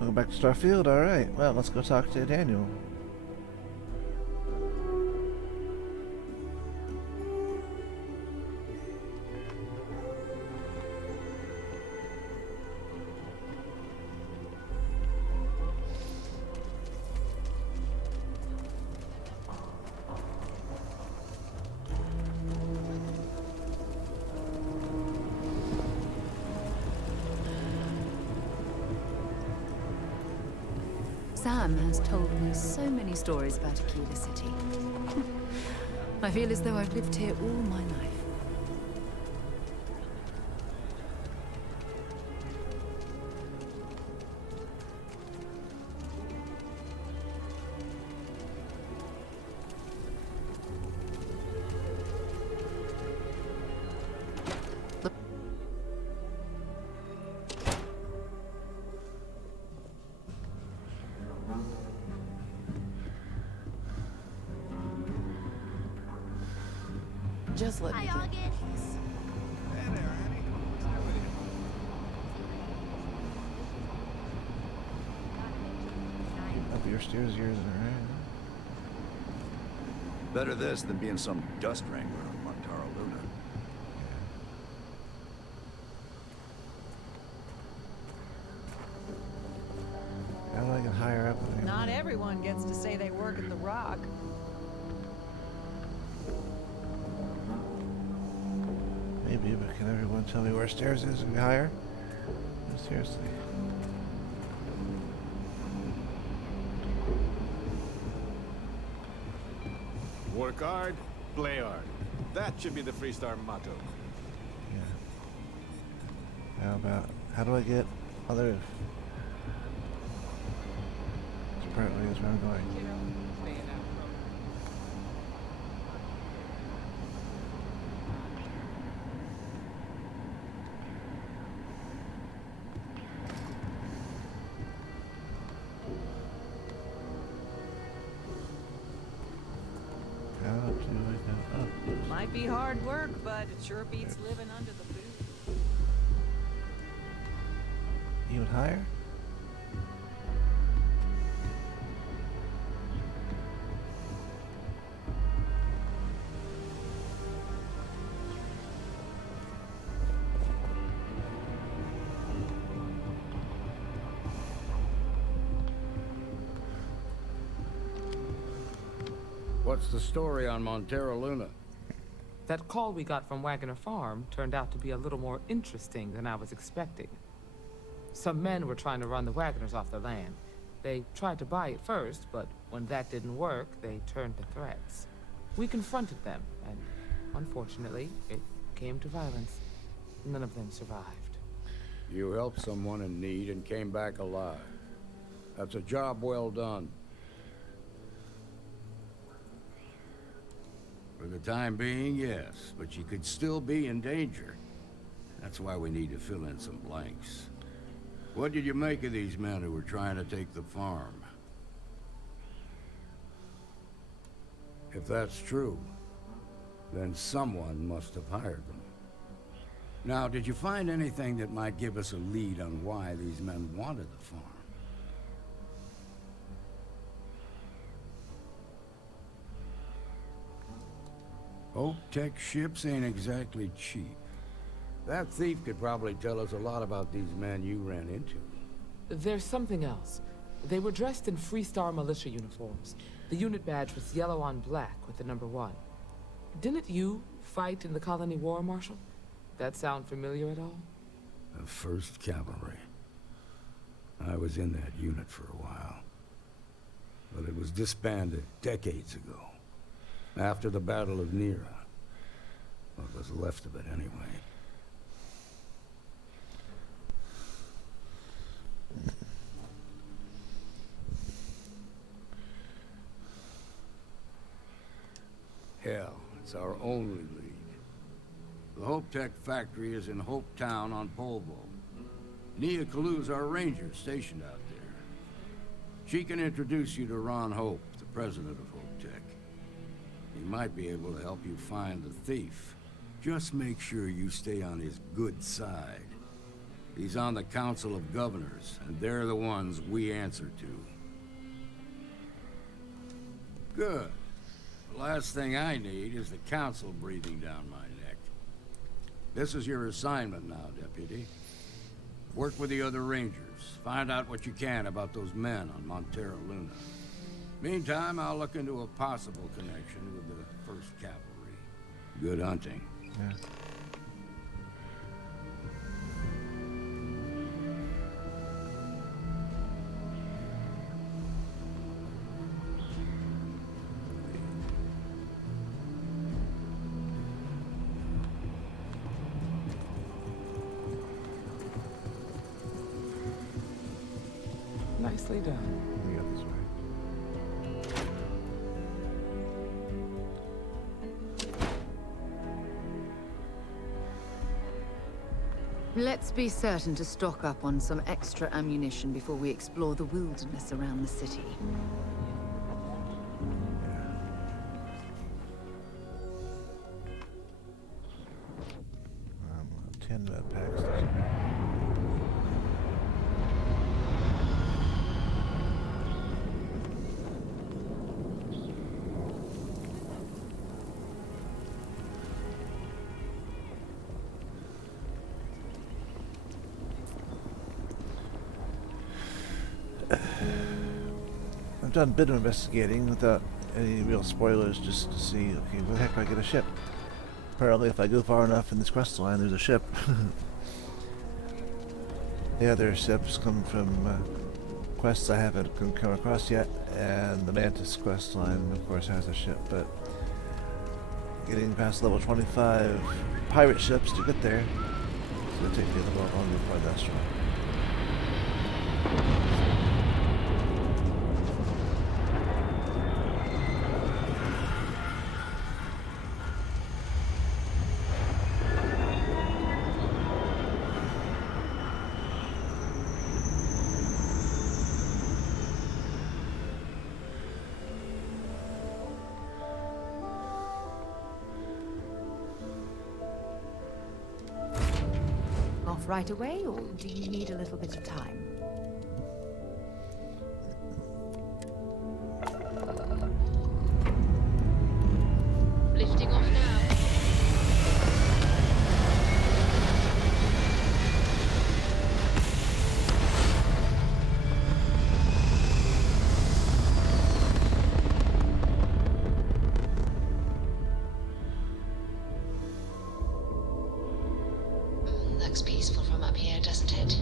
Welcome back to Starfield. Alright, well, let's go talk to Daniel. Sam has told me so many stories about Aquila City. I feel as though I've lived here all my life. Just let me do it. Up your stairs, yours, alright. Better this than being some dust wrangler on Montara Luna. How do I get higher up? Not everyone gets to say they work at the Rock. Maybe, but can everyone tell me where stairs is and higher? No, seriously. Work hard, play hard. That should be the Freestar motto. Yeah. How do I get other? Apparently that's where I'm going. How do I go up? Might be hard work, but it sure beats living under the boot. Even higher? What's the story on Montara Luna? That call we got from Wagoner Farm turned out to be a little more interesting than I was expecting. Some men were trying to run the Wagoners off their land. They tried to buy it first, but when that didn't work, they turned to threats. We confronted them, and unfortunately, it came to violence. None of them survived. You helped someone in need and came back alive. That's a job well done. For the time being, yes, but you could still be in danger. That's why we need to fill in some blanks. What did you make of these men who were trying to take the farm? If that's true, then someone must have hired them. Now, did you find anything that might give us a lead on why these men wanted the farm? Oak Tech ships ain't exactly cheap. That thief could probably tell us a lot about these men you ran into. There's something else. They were dressed in Freestar militia uniforms. The unit badge was yellow on black with the number 1. Didn't you fight in the Colony War, Marshal? That sound familiar at all? The 1st Cavalry. I was in that unit for a while. But it was disbanded decades ago. After the Battle of Nera. What was left of it, anyway. Hell, it's our only lead. The Hope Tech factory is in Hope Town on Polvo. Nia Kalu's our ranger stationed out there. She can introduce you to Ron Hope, the president of Hope Tech. He might be able to help you find the thief. Just make sure you stay on his good side. He's on the Council of Governors, and they're the ones we answer to. Good. The last thing I need is the Council breathing down my neck. This is your assignment now, Deputy. Work with the other Rangers. Find out what you can about those men on Montero Luna. Meantime, I'll look into a possible connection with the 1st Cavalry. Good hunting. Yeah. Nicely done. We got this way. Let's be certain to stock up on some extra ammunition before we explore the wilderness around the city. Um, 10 med packs. I've done a bit of investigating without any real spoilers, just to see, okay, where the heck do I get a ship? Apparently, if I go far enough in this quest line, there's a ship. The other ships come from quests I haven't come across yet, and the Mantis quest line, of course, has a ship, but getting past level 25 pirate ships to get there, it's going to take me a little longer before that's right. Off right away, or do you need a little bit of time? Lifting off now. Looks peaceful from up here, doesn't it?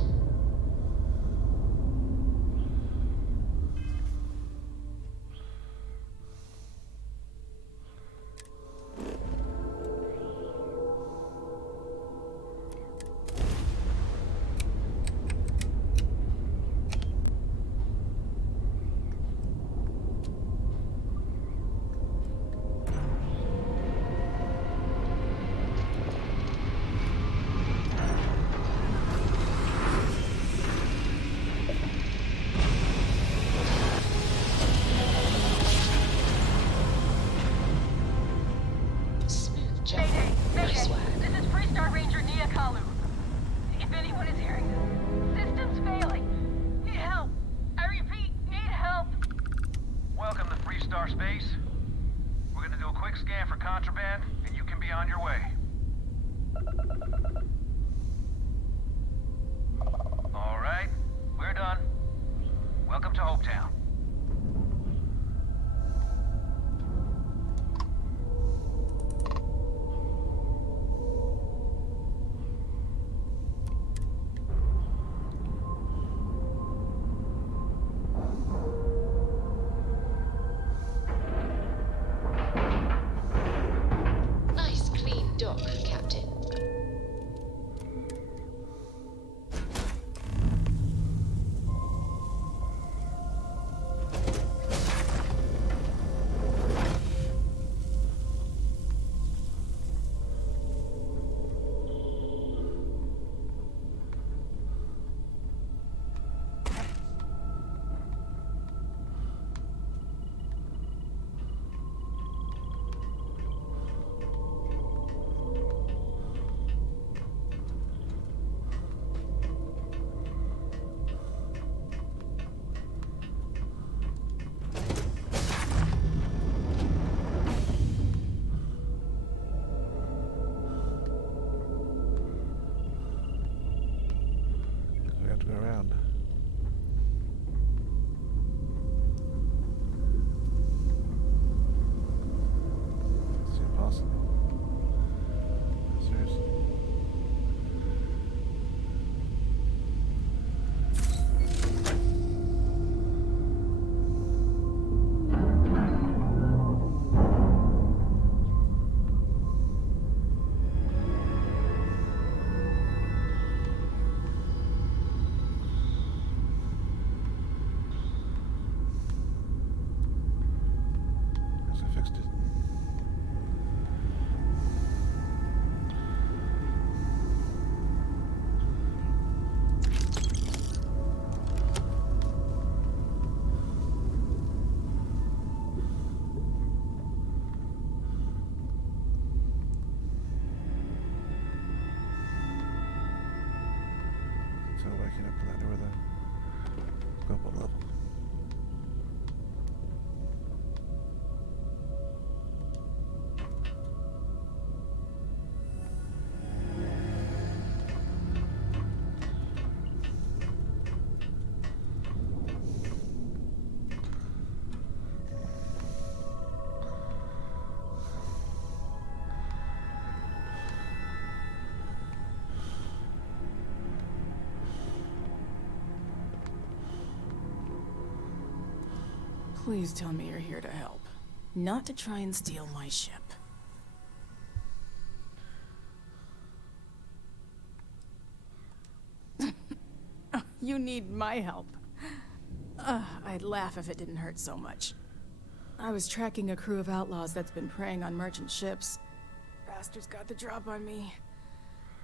Smooth job. Nice work. This is Freestar Ranger Nia Kalu. If anyone is hearing this, system's failing. Need help. I repeat, need help. Welcome to Freestar Space. We're gonna do a quick scan for contraband, and you can be on your way. All right, we're done. Welcome to Hopetown. Nice clean dock, Captain. Please tell me you're here to help. Not to try and steal my ship. You need my help. I'd laugh if it didn't hurt so much. I was tracking a crew of outlaws that's been preying on merchant ships. Bastards got the drop on me.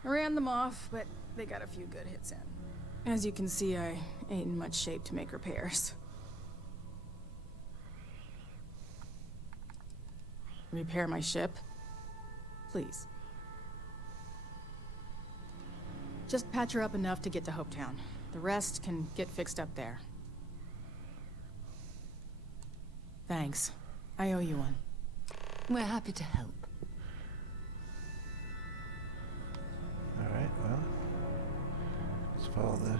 I ran them off, but they got a few good hits in. As you can see, I ain't in much shape to make repairs. Repair my ship? Please. Just patch her up enough to get to Hopetown. The rest can get fixed up there. Thanks. I owe you one. We're happy to help. Alright, well. Let's follow the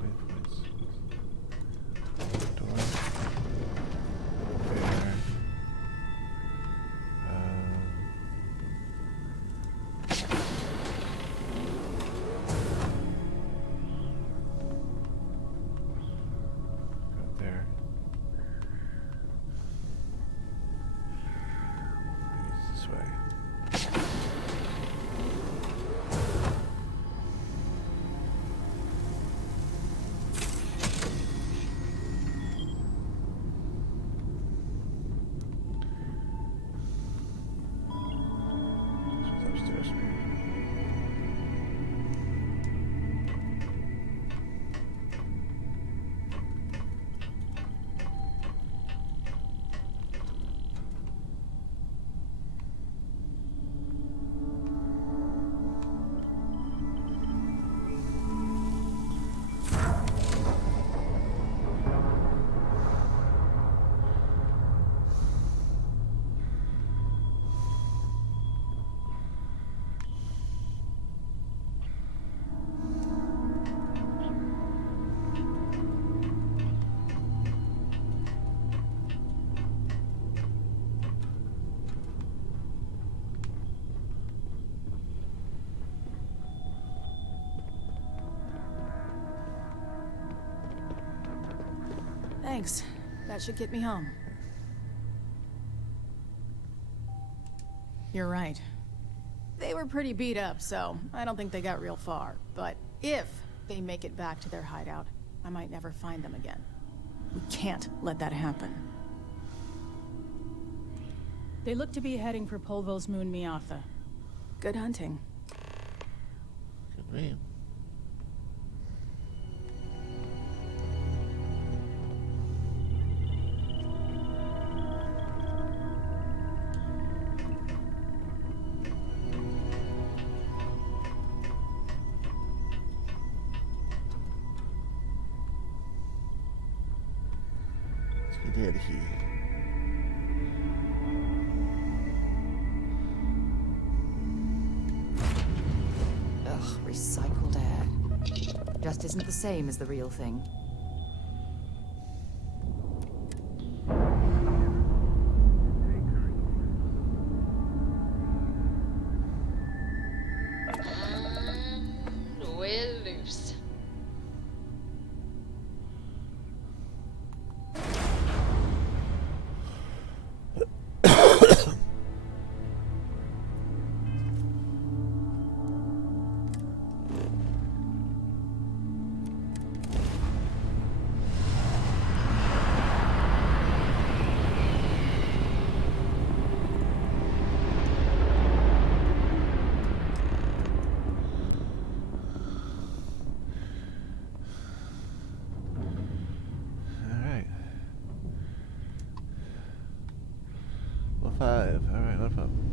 waypoints. Door. There. Go there. It's this way. Upstairs. Thanks. That should get me home. You're right. They were pretty beat up, so I don't think they got real far. But if they make it back to their hideout, I might never find them again. We can't let that happen. They look to be heading for Polvo's moon Miatha. Good hunting. Could be. He did, he. Ugh, recycled air. Just isn't the same as the real thing. We're loose. Level 5. Alright, no problem.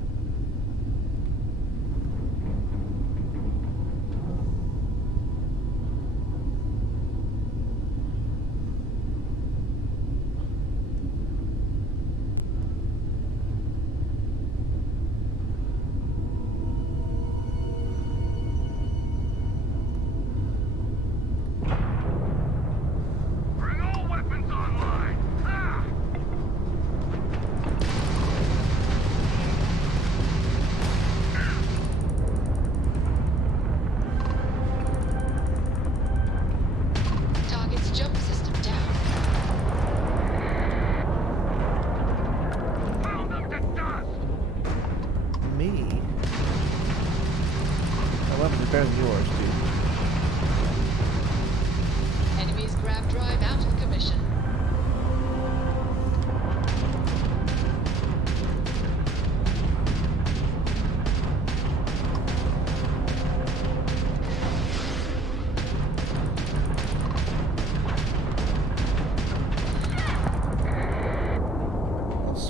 Bring all weapons online! Ah!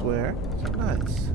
square. Nice.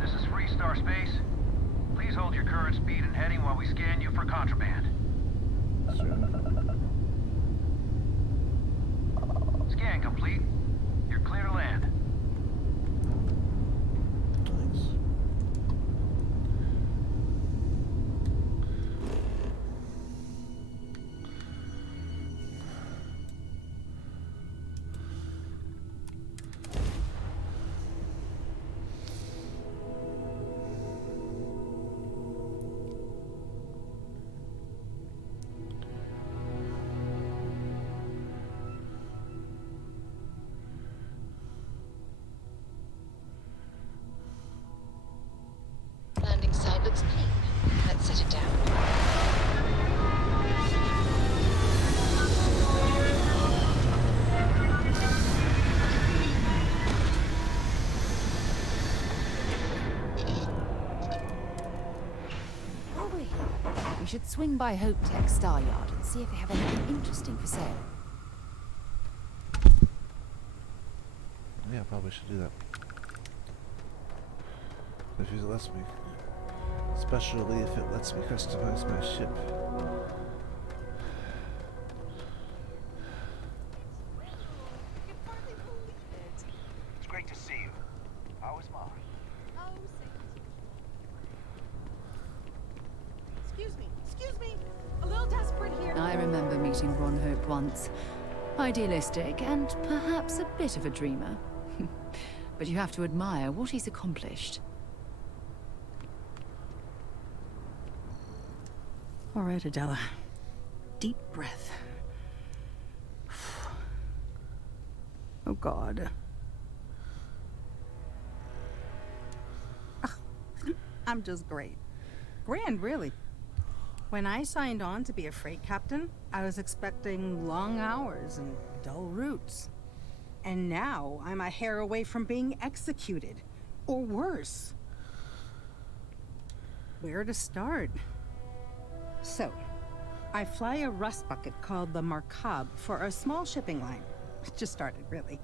This is Free Star Space. Please hold your current speed and heading while we scan you for contraband. Scan complete. You're clear to land. Nice. Landing site looks clean. Let's set it down. While we're here, we should swing by Hope Tech Star Yard and see if they have anything interesting for sale. Yeah, probably should do that. If it lets me. Especially if it lets me customize my ship. It's great to see you. How is Mom? Excuse me. A little desperate here. I remember meeting Ron Hope once. Idealistic and perhaps a bit of a dreamer. But you have to admire what he's accomplished. All right, Adela. Deep breath. Oh, God. I'm just great. Grand, really. When I signed on to be a freight captain, I was expecting long hours and dull routes. And now I'm a hair away from being executed. Or worse. Where to start? So, I fly a rust bucket called the Markab for a small shipping line. It just started, really.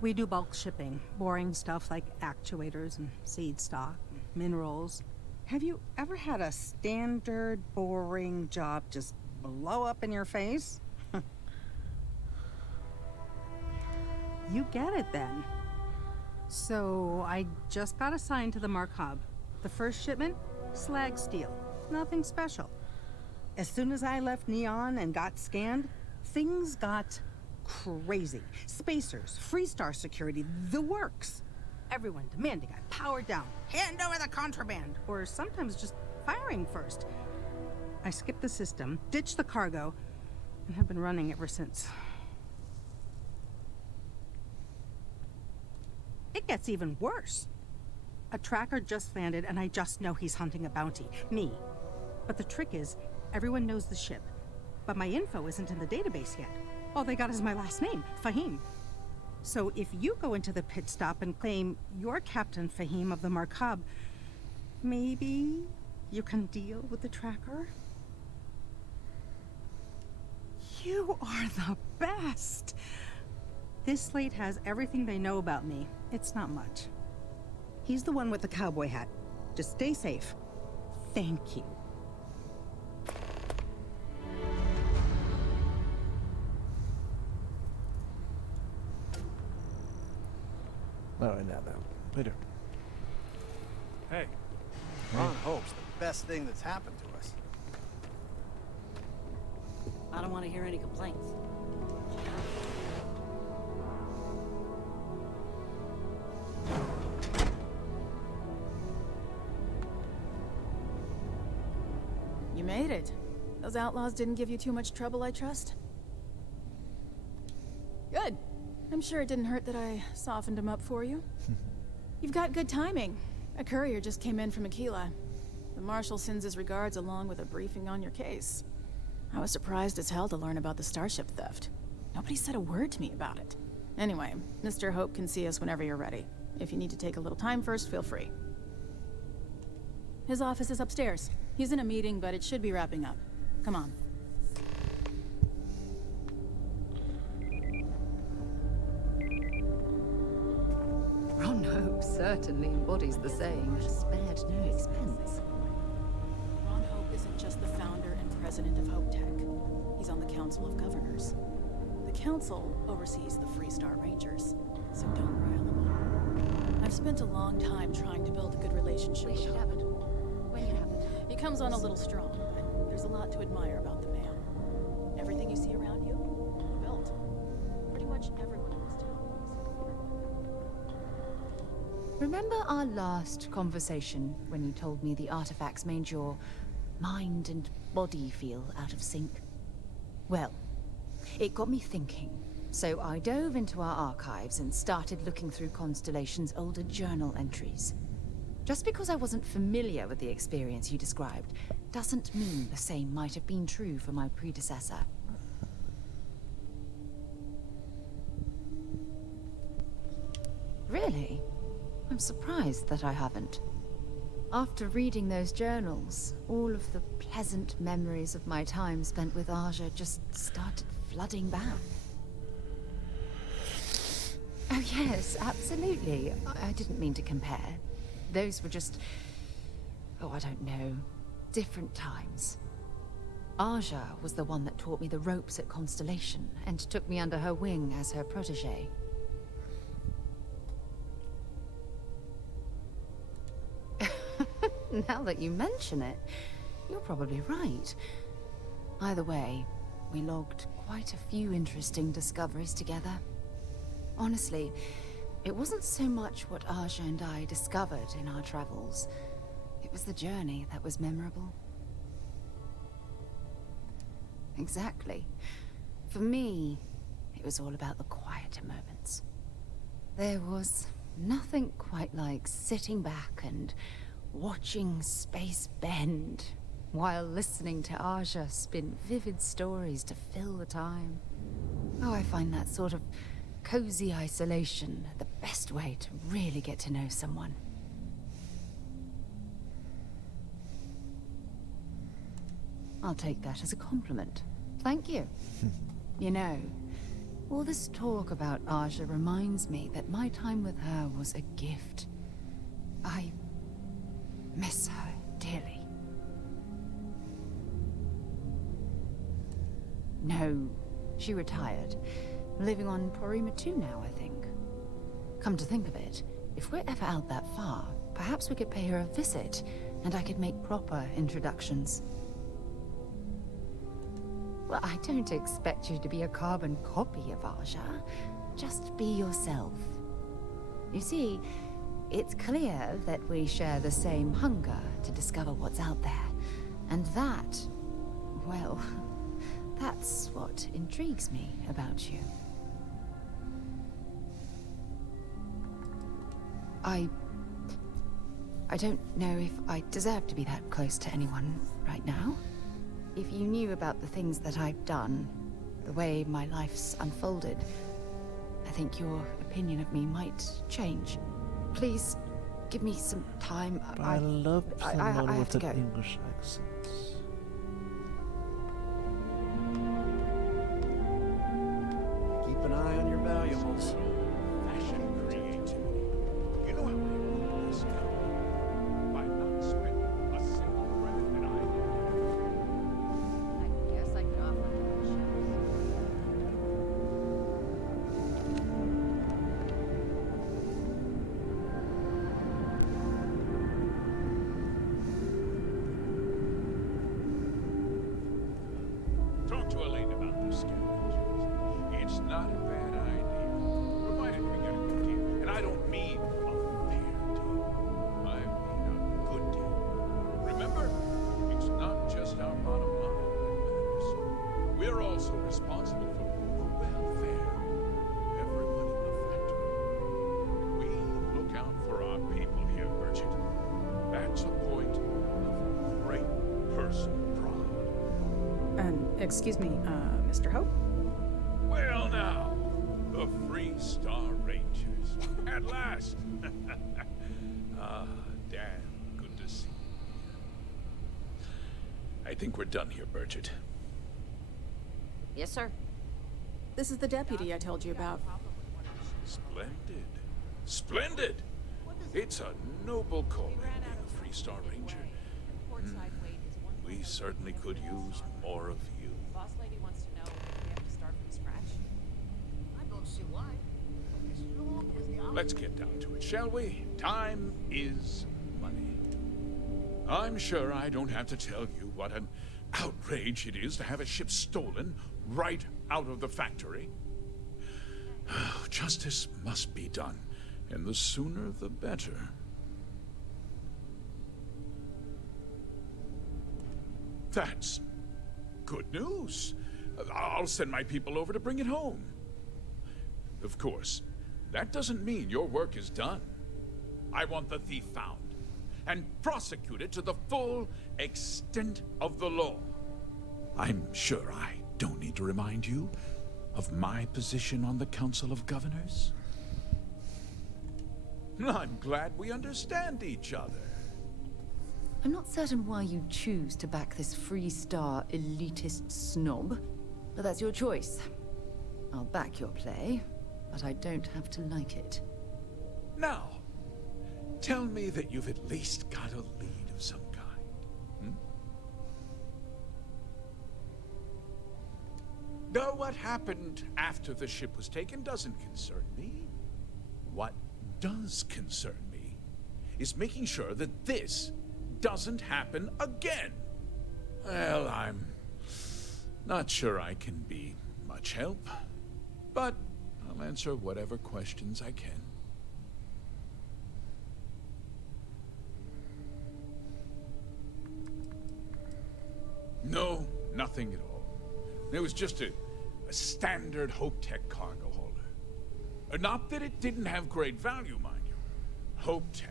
We do bulk shipping, boring stuff like actuators and seed stock, and minerals. Have you ever had a standard, boring job just blow up in your face? You get it then. So, I just got assigned to the Markab. The first shipment? Slag steel. Nothing special. As soon as I left Neon and got scanned, things got crazy. Spacers, Freestar security, the works. Everyone demanding I power down, hand over the contraband, or sometimes just firing first. I skipped the system, ditched the cargo, and have been running ever since. It gets even worse. A tracker just landed, and I just know he's hunting a bounty. Me. But the trick is, everyone knows the ship. But my info isn't in the database yet. All they got is my last name, Fahim. So if you go into the pit stop and claim you're Captain Fahim of the Markab, maybe you can deal with the tracker? You are the best! This slate has everything they know about me. It's not much. He's the one with the cowboy hat. Just stay safe. Thank you. All right, now. Later. Hey, Ron Hope's the best thing that's happened to us. I don't want to hear any complaints. made it. Those outlaws didn't give you too much trouble, I trust? Good. I'm sure it didn't hurt that I softened him up for you. You've got good timing. A courier just came in from Aquila. The Marshal sends his regards along with a briefing on your case. I was surprised as hell to learn about the starship theft. Nobody said a word to me about it. Anyway, Mr. Hope can see us whenever you're ready. If you need to take a little time first, feel free. His office is upstairs. He's in a meeting, but it should be wrapping up. Come on. Ron Hope certainly embodies the saying, spared no expense. Ron Hope isn't just the founder and president of Hope Tech. He's on the Council of Governors. The Council oversees the Freestar Rangers, so don't rile him up. I've spent a long time trying to build a good relationship with Hope. When you have it. He comes on a little strong, but there's a lot to admire about the man. Everything you see around you, he built. Pretty much everyone in this town lives here. Remember our last conversation when you told me the artifacts made your mind and body feel out of sync? Well, it got me thinking. So I dove into our archives and started looking through Constellation's older journal entries. Just because I wasn't familiar with the experience you described, doesn't mean the same might have been true for my predecessor. Really? I'm surprised that I haven't. After reading those journals, all of the pleasant memories of my time spent with Aja just started flooding back. Oh yes, absolutely. I didn't mean to compare. Those were just... oh, I don't know. Different times. Aja was the one that taught me the ropes at Constellation and took me under her wing as her protege. Now that you mention it, you're probably right. Either way, we logged quite a few interesting discoveries together. Honestly, it wasn't so much what Aja and I discovered in our travels. It was the journey that was memorable. Exactly. For me, it was all about the quieter moments. There was nothing quite like sitting back and watching space bend while listening to Aja spin vivid stories to fill the time. Oh, I find that sort of cozy isolation the best way to really get to know someone. I'll take that as a compliment. Thank you. You know, all this talk about Aja reminds me that my time with her was a gift. I miss her dearly. No, she retired. Living on Porima 2 now, I think. Come to think of it, if we're ever out that far, perhaps we could pay her a visit, and I could make proper introductions. Well, I don't expect you to be a carbon copy of Aja. Just be yourself. You see, it's clear that we share the same hunger to discover what's out there. And that, well, that's what intrigues me about you. I don't know if I deserve to be that close to anyone right now. If you knew about the things that I've done, the way my life's unfolded, I think your opinion of me might change. Please, give me some time. I love someone I have with to an go. English accent. Keep an eye on your valuables. Fashion creativity. You know how I rule this town? By not spending a single breath that I I guess I could offer Talk to Elaine about the scavengers. It's not a bad idea. Excuse me, Mr. Hope? Well now, the Free Star Rangers. At last. Ah, damn good to see you. I think we're done here, Burgett. Yes, sir. This is the deputy I told you about. Splendid. Splendid! It's a noble calling, being a Free Star Ranger. We certainly could use more of you. Boss lady wants to know if we have to start from scratch. I don't see why. As long as the Let's get down to it, shall we? Time is money. I'm sure I don't have to tell you what an outrage it is to have a ship stolen right out of the factory. Justice must be done, and the sooner the better. That's good news. I'll send my people over to bring it home. Of course, that doesn't mean your work is done. I want the thief found and prosecuted to the full extent of the law. I'm sure I don't need to remind you of my position on the Council of Governors. I'm glad we understand each other. I'm not certain why you choose to back this Free Star elitist snob, but that's your choice. I'll back your play, but I don't have to like it. Now, tell me that you've at least got a lead of some kind. Though what happened after the ship was taken doesn't concern me. What does concern me is making sure that this doesn't happen again. Well, I'm not sure I can be much help, but I'll answer whatever questions I can. No, nothing at all. It was just a standard Hope Tech cargo hauler. Not that it didn't have great value, mind you. Hope Tech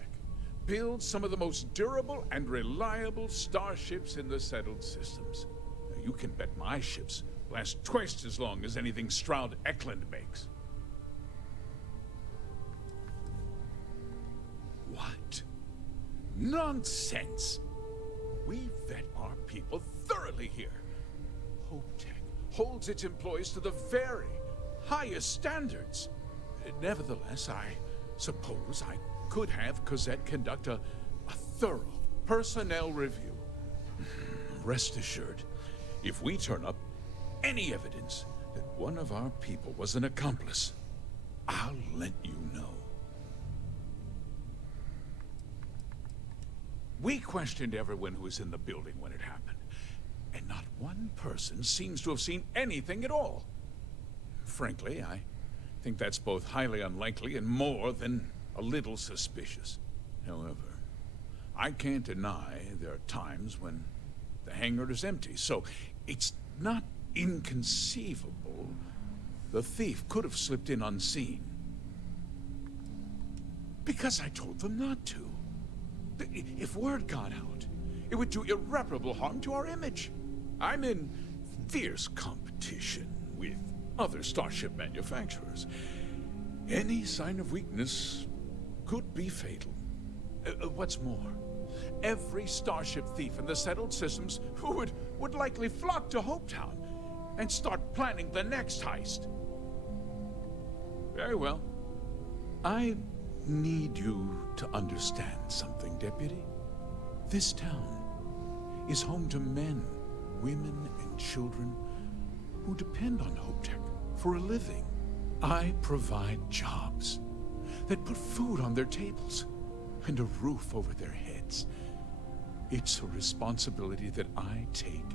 builds some of the most durable and reliable starships in the settled systems. Now, you can bet my ships last twice as long as anything Stroud Eklund makes. What? Nonsense! We vet our people thoroughly here. Hope Tech holds its employees to the very highest standards. Nevertheless, I suppose I could have Cosette conduct a thorough personnel review. Rest assured, if we turn up any evidence that one of our people was an accomplice, I'll let you know. We questioned everyone who was in the building when it happened, and not one person seems to have seen anything at all. Frankly, I think that's both highly unlikely and more than a little suspicious. However, I can't deny there are times when the hangar is empty, so it's not inconceivable the thief could have slipped in unseen. Because I told them not to. If word got out, it would do irreparable harm to our image. I'm in fierce competition with other starship manufacturers. Any sign of weakness could be fatal. What's more, every starship thief in the settled systems would likely flock to Hopetown and start planning the next heist. Very well. I need you to understand something, Deputy. This town is home to men, women, and children who depend on Hopetech for a living. I provide jobs that put food on their tables and a roof over their heads. It's a responsibility that I take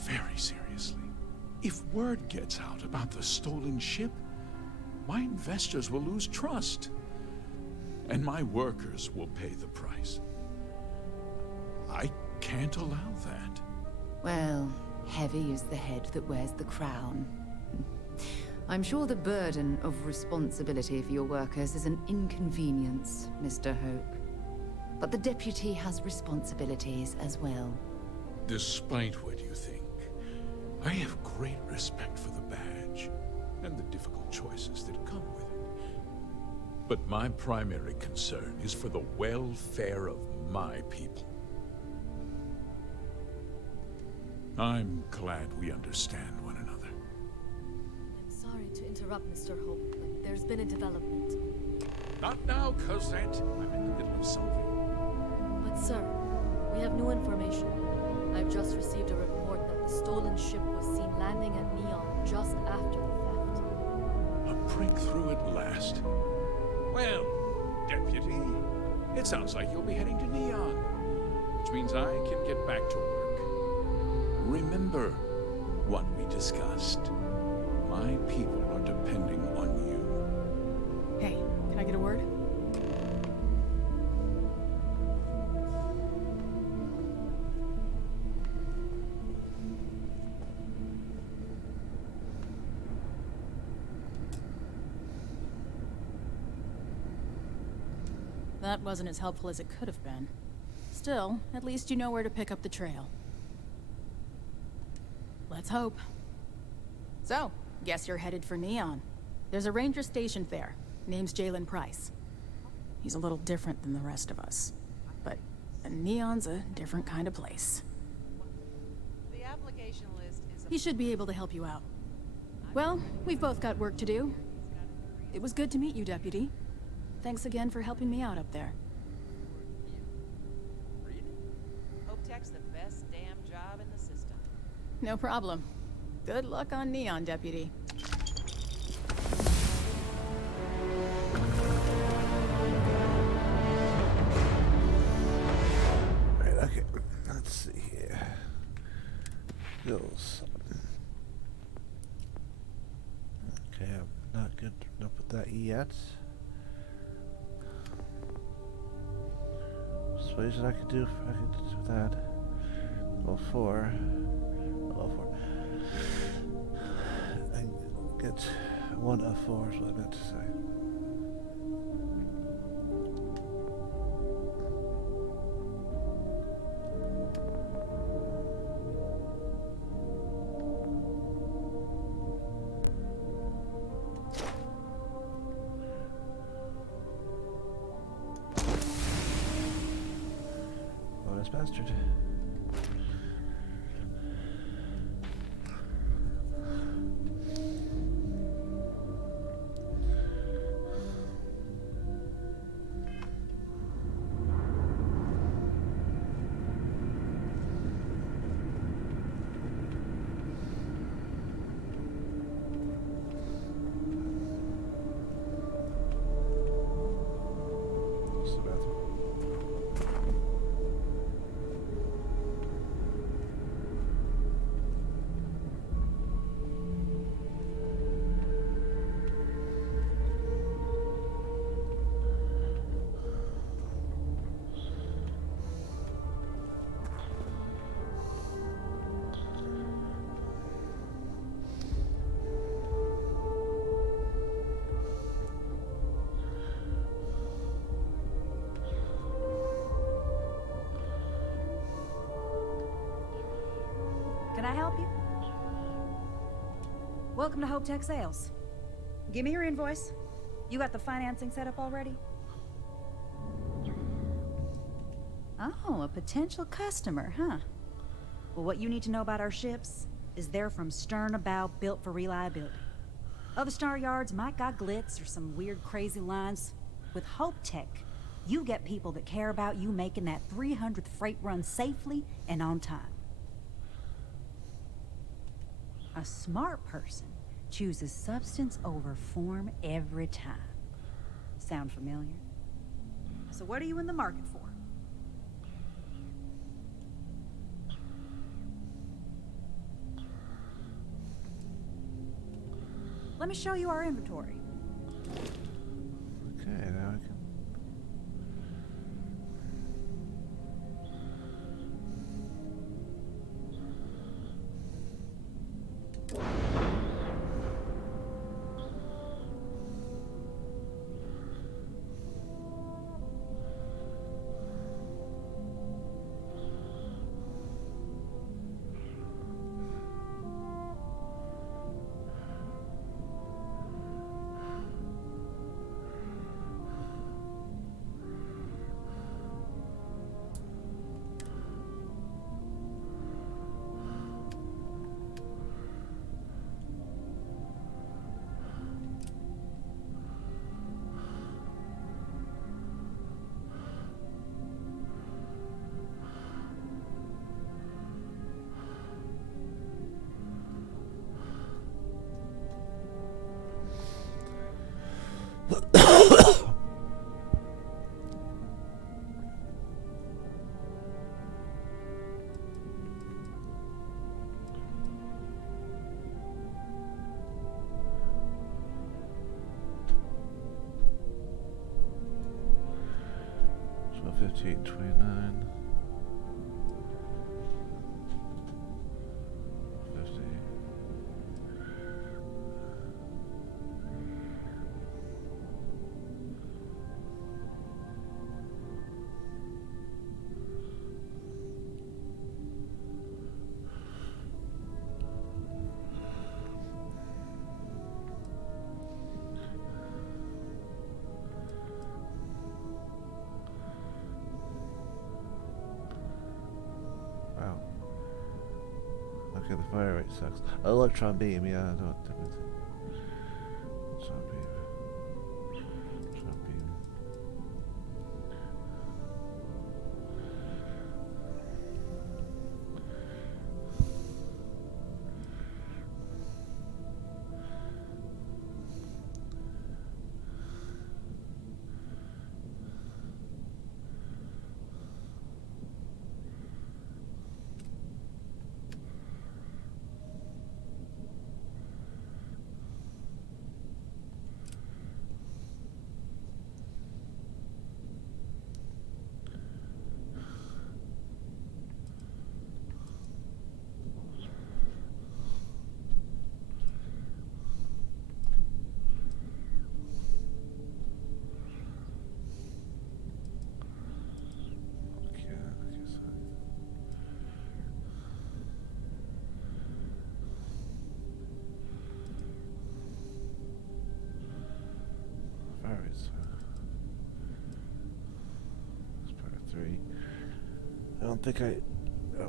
very seriously. If word gets out about the stolen ship, my investors will lose trust, and my workers will pay the price. I can't allow that. Well, heavy is the head that wears the crown. I'm sure the burden of responsibility for your workers is an inconvenience, Mr. Hope. But the deputy has responsibilities as well. Despite what you think, I have great respect for the badge and the difficult choices that come with it. But my primary concern is for the welfare of my people. I'm glad we understand one another. I'm sorry to interrupt, Mr. Hope, but there's been a development. Not now, Cosette. I'm in the middle of something. But sir, we have new information. I've just received a report that the stolen ship was seen landing at Neon just after the theft. A breakthrough at last. Well, Deputy, it sounds like you'll be heading to Neon, which means I can get back to work. Remember what we discussed. My people are depending on you. Hey, can I get a word? That wasn't as helpful as it could have been. Still, at least you know where to pick up the trail. Let's hope. So, guess you're headed for Neon. There's a ranger stationed there. Name's Jalen Price. He's a little different than the rest of us. But Neon's a different kind of place. The application list is... He should be able to help you out. Well, we've both got work to do. It was good to meet you, Deputy. Thanks again for helping me out up there. HopeTech's the best damn job in the system. No problem. Good luck on Neon, Deputy. Right, okay. Let's see here. Skills. Okay, I'm not good enough with that yet. Persuasion I can do that. Level 4. Level 4. I can get 1 of 4 is what I meant to say. Bonus bastard. Use the bathroom. Can I help you? Welcome to Hope Tech Sales. Give me your invoice. You got the financing set up already? Oh, a potential customer, huh? Well, what you need to know about our ships is they're from stern to bow, built for reliability. Other star yards might got glitz or some weird crazy lines. With Hope Tech, you get people that care about you making that 300th freight run safely and on time. A smart person chooses substance over form every time. Sound familiar? So what are you in the market for? Let me show you our inventory. Okay, now I can. 58, 29. 50. Wow. Okay, the fire rate sucks. Electron beam, yeah, I know what that means. Electron beam. Electron beam. That's part of 3. I don't think I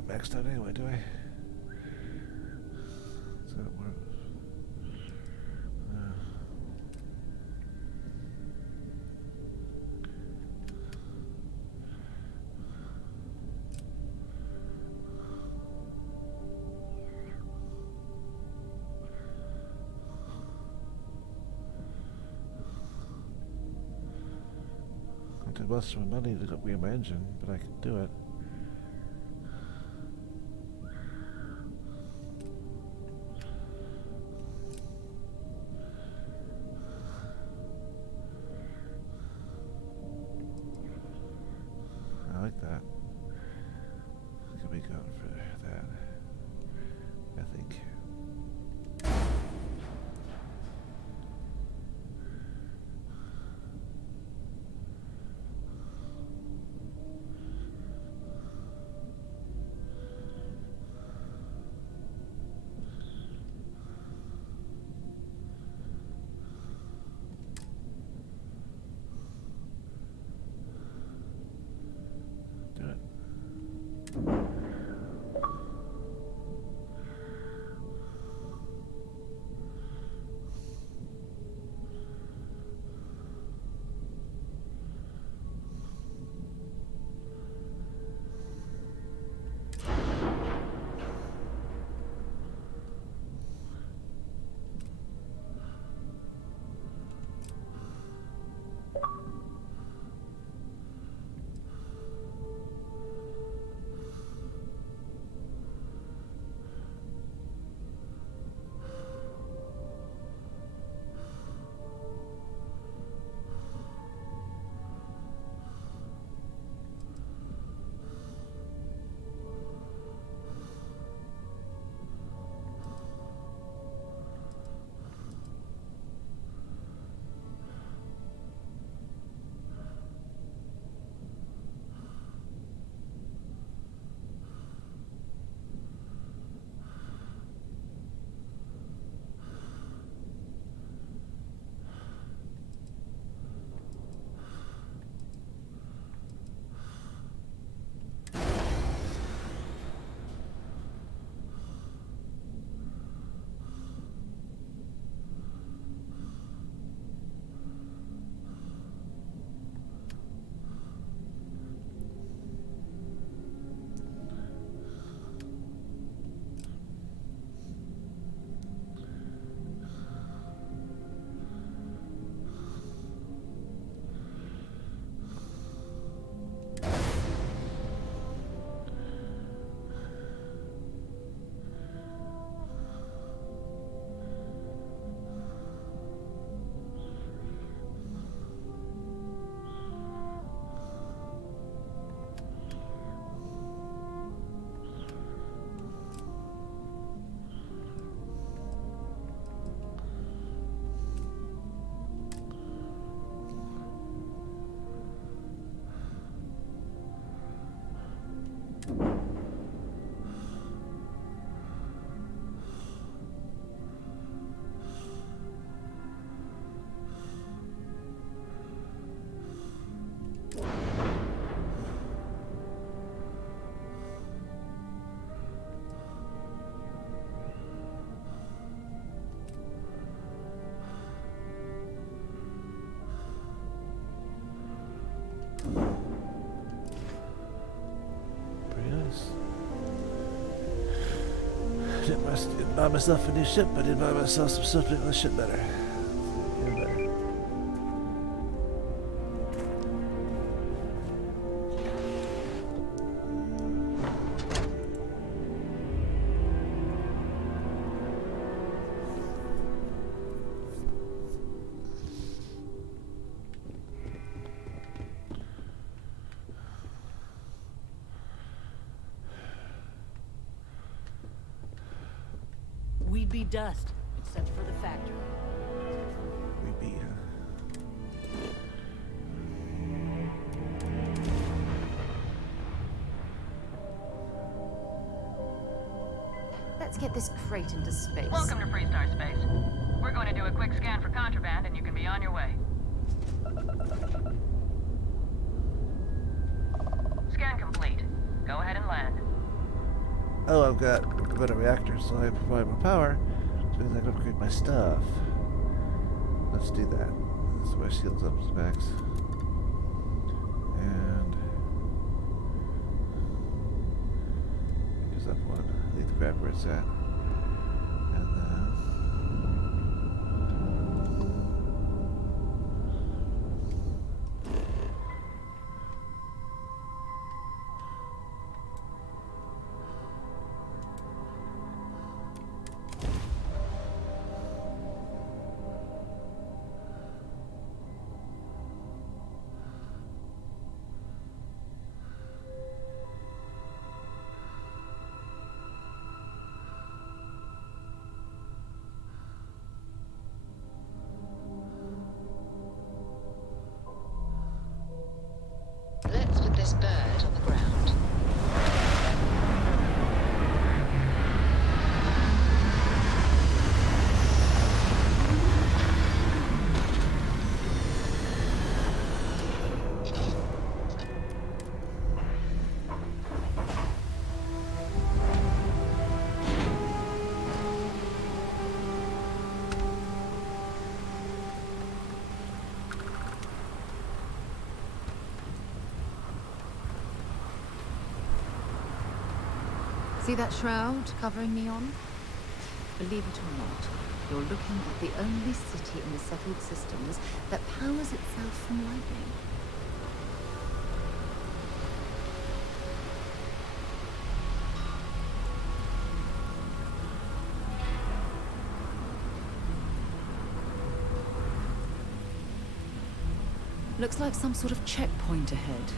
maxed out anyway, do I? Is that where? It was my money to upgrade my engine, but I can do it. I like that. Could be going for that, I think. Buy myself a new ship, I did buy myself some stuff to make the ship better. Even better. We'd be dust, except for the factory. We'd be, Let's get this crate into space. Welcome to Freestar Space. We're going to do a quick scan for contraband, and you can be on your way. Scan complete. Go ahead and land. oh, I've got a better reactor, so I provide more power, which means I can upgrade my stuff. Let's do that. So my shields up to max. And use up one. Leave the grab where it's at. And then Let's put this bird on the ground. See that shroud covering Neon? Believe it or not, you're looking at the only city in the settled systems that powers itself from lightning. Looks like some sort of checkpoint ahead.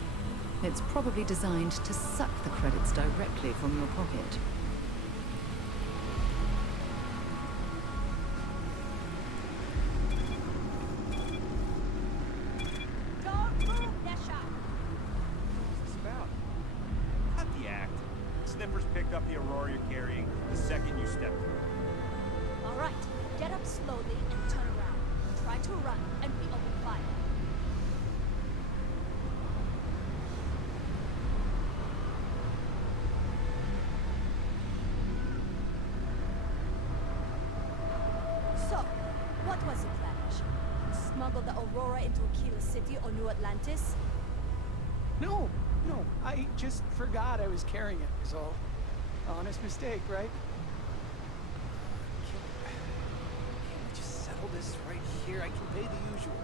It's probably designed to suck the credits directly from your pocket. Don't move, Nesha! What's this about? Cut the act. Snippers picked up the Aurora you're carrying the second you stepped through. All right, get up slowly and turn around. Try to run and we open fire. So, what was the plan, Nesha? Smuggle the Aurora into Aquila City or New Atlantis? No, I just forgot I was carrying it, is all. Honest mistake, right? Can't we just settle this right here? I can pay the usual.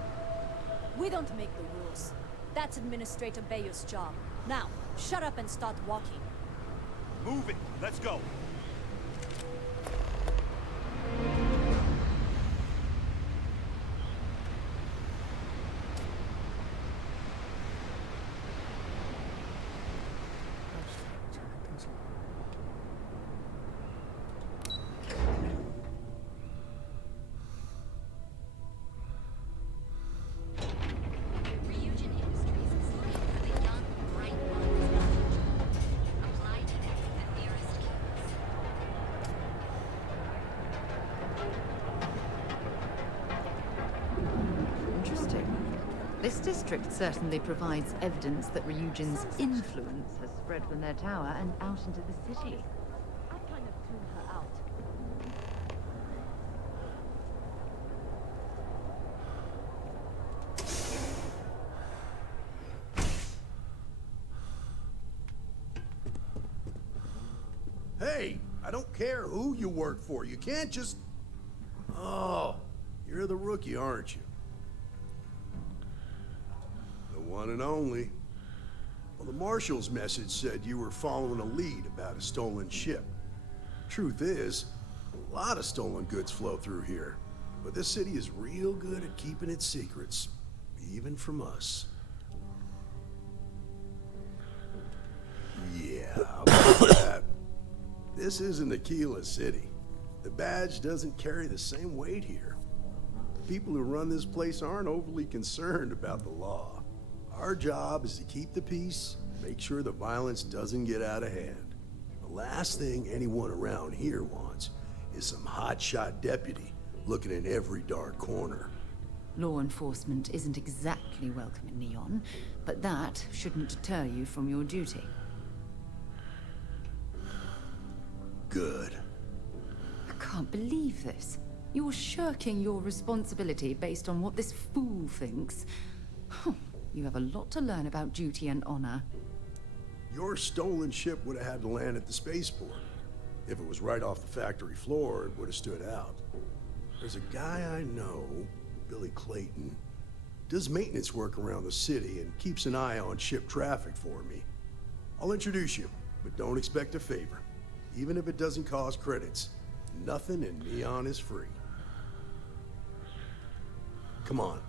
We don't make the rules. That's Administrator Bayer's job. Now, shut up and start walking. Move it. Let's go. Ryujin Industries is looking for the young, bright minds of the future. Apply today at nearest kiosk. Interesting. This district certainly provides evidence that Ryujin's influence has spread from their tower and out into the city. I kind of tuned her out. Hey, I don't care who you work for. You can't just... Oh, you're the rookie, aren't you? The one and only. Well, the marshal's message said you were following a lead about a stolen ship. Truth is, a lot of stolen goods flow through here. But this city is real good at keeping its secrets, even from us. Yeah, about that. This isn't Aquila City. The badge doesn't carry the same weight here. The people who run this place aren't overly concerned about the law. Our job is to keep the peace, make sure the violence doesn't get out of hand. The last thing anyone around here wants is some hotshot deputy looking in every dark corner. Law enforcement isn't exactly welcome in Neon, but that shouldn't deter you from your duty. Good. I can't believe this. You're shirking your responsibility based on what this fool thinks. You have a lot to learn about duty and honor. Your stolen ship would have had to land at the spaceport. If it was right off the factory floor, it would have stood out. There's a guy I know, Billy Clayton, does maintenance work around the city and keeps an eye on ship traffic for me. I'll introduce you, but don't expect a favor. Even if it doesn't cause credits, nothing in Neon is free. Come on.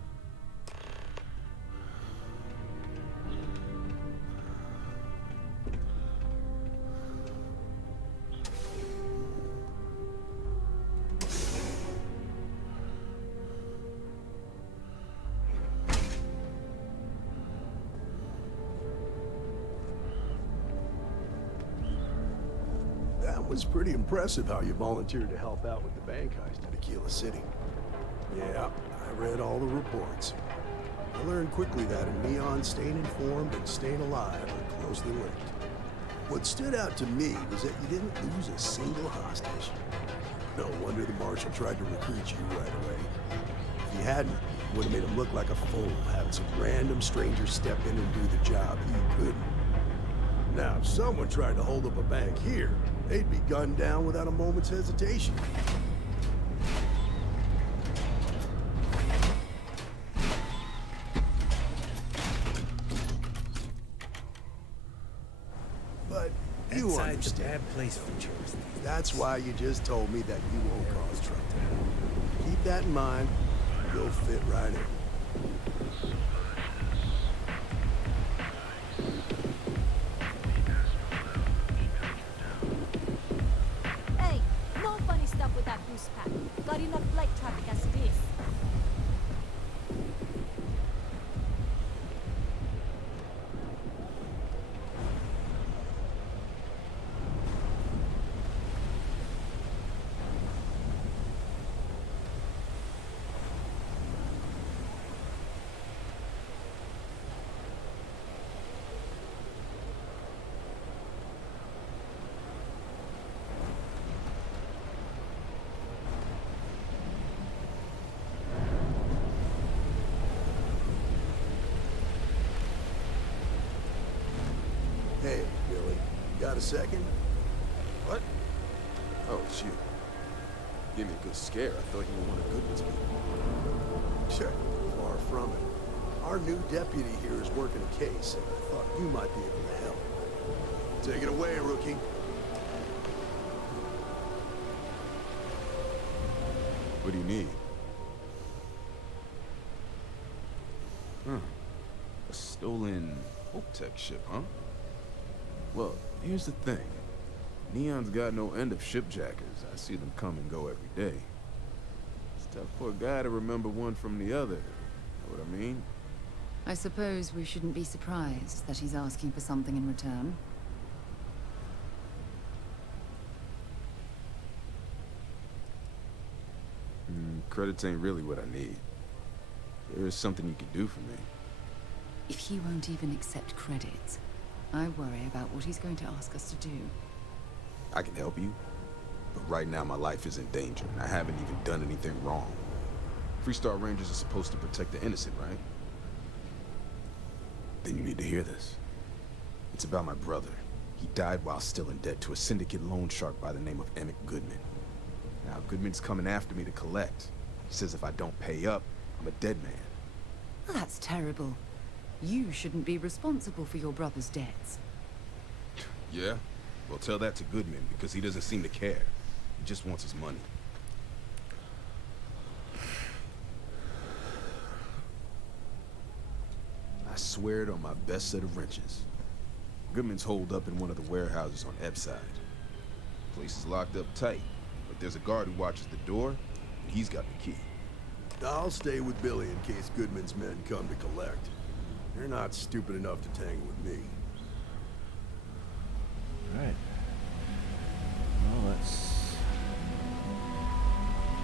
That was pretty impressive how you volunteered to help out with the bank heist at Aquila City. Yeah, I read all the reports. I learned quickly that in Neon, staying informed and staying alive are closely linked. What stood out to me was that you didn't lose a single hostage. No wonder the marshal tried to recruit you right away. If he hadn't, it would have made him look like a fool, having some random stranger step in and do the job he couldn't. Now, if someone tried to hold up a bank here, they'd be gunned down without a moment's hesitation. But you understand. A bad place for tourists. That's why you just told me that you won't cause trouble. Keep that in mind. You'll fit right in. Hey, no funny stuff with that boost pack. Got enough flight traffic as it is. Hey, Billy, got a second? What? Oh, it's you. Give me a good scare. I thought you were one of Goodman's people. Sure, far from it. Our new deputy here is working a case, and I thought you might be able to help. Take it away, rookie. What do you need? Huh. A stolen Hope Tech ship, huh? Well, here's the thing. Neon's got no end of shipjackers. I see them come and go every day. It's tough for a guy to remember one from the other. Know what I mean? I suppose we shouldn't be surprised that he's asking for something in return. Credits ain't really what I need. There is something you can do for me. If he won't even accept credits, I worry about what he's going to ask us to do. I can help you, but right now my life is in danger, and I haven't even done anything wrong. Freestar Rangers are supposed to protect the innocent, right? Then you need to hear this. It's about my brother. He died while still in debt to a syndicate loan shark by the name of Emmett Goodman. Now, Goodman's coming after me to collect. He says if I don't pay up, I'm a dead man. Well, that's terrible. You shouldn't be responsible for your brother's debts. Yeah? Well, tell that to Goodman, because he doesn't seem to care. He just wants his money. I swear it on my best set of wrenches. Goodman's holed up in one of the warehouses on Epside. Place is locked up tight, but there's a guard who watches the door, and he's got the key. I'll stay with Billy in case Goodman's men come to collect. They're not stupid enough to tangle with me. Alright. Well, let's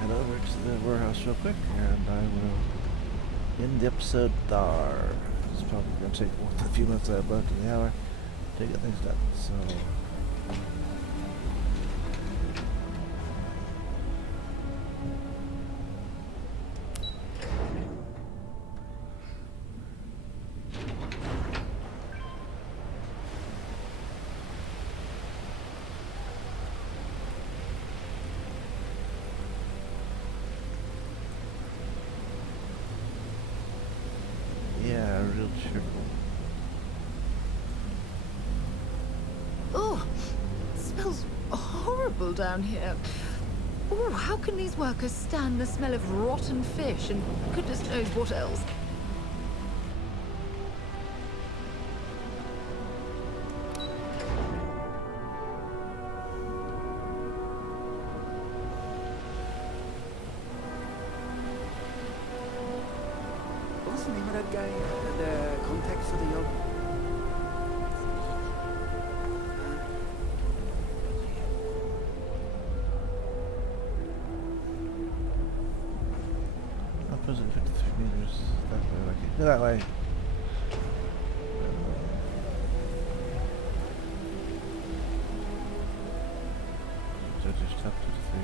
head over to the warehouse real quick, and I will end the episode there. It's probably going to take more than a few minutes I have left in the hour to get things done, so... Yeah, real trickle. Oh, it smells horrible down here. Oh, how can these workers stand the smell of rotten fish and goodness knows what else? What's the name of that guy? The contact for the job? Opposite 53 meters. That way, like go that way. Judges top 53.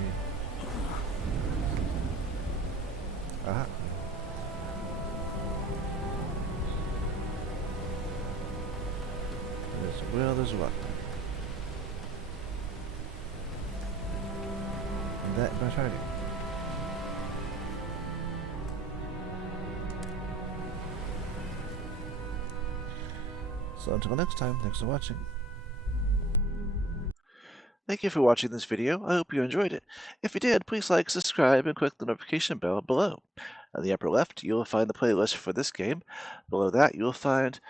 Aha. There's a will, there's a weapon. And that my target. So until next time, thanks for watching. Thank you for watching this video. I hope you enjoyed it. If you did, please like, subscribe, and click the notification bell below. On the upper left, you will find the playlist for this game. Below that, you will find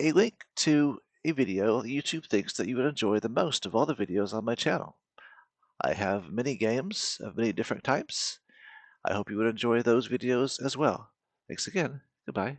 a link to a video YouTube thinks that you would enjoy the most of all the videos on my channel. I have many games of many different types. I hope you would enjoy those videos as well. Thanks again. Goodbye.